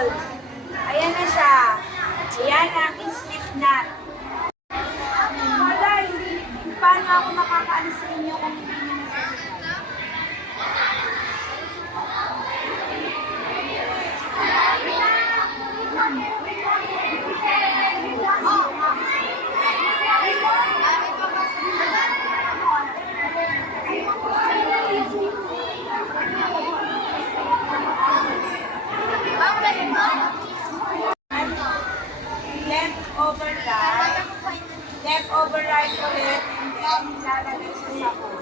table. Ayan na siya. Ayan ang slip knot. Wala, hindi. Paano ako makakaalis sa inyo kung hindi nyo nasusunod? Left override ulit, and then lalagay siya sa hole.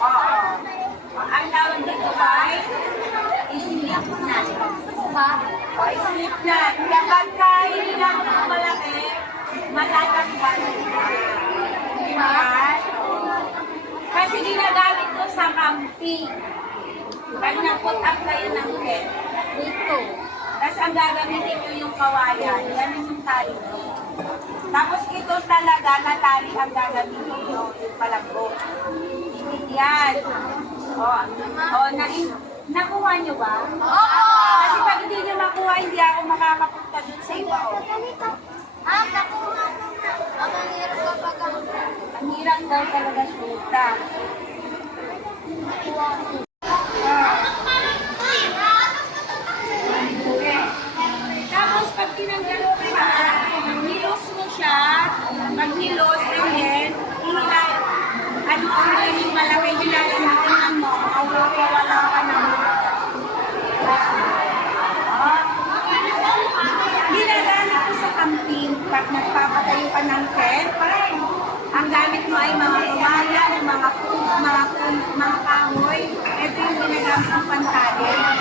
Oo. Ang tawag dito ay slip knot. Slip knot. Kapag hindi na ito malaki, matatagpan. Diba? Kasi ginagamit ko sa camping. Pag na-put up kayo ng tent, dito. Tapos ang gagamitin nyo yung kawayan, yan yung tali. Tapos ito talaga na tali ang gagamitin nyo, yung palagbo. Yan. Nakuha nyo ba? Oo! Kasi pag hindi nyo makuha, hindi ako makakapunta dun sa iba. Nakuha mo na. Ang hirap kapag ang hirap daw talaga shoota. Tapos pag tinanggal mo siya, nilos mo siya, pag nilos, and then, yung malaki ginagawa mo, wala ka na. Ginagamit ko sa camping, pag nagpapatayo ka ng tent, ang gamit mo ay mga kawayan, mga kahoy. Ito yung ginagamit ng pantali.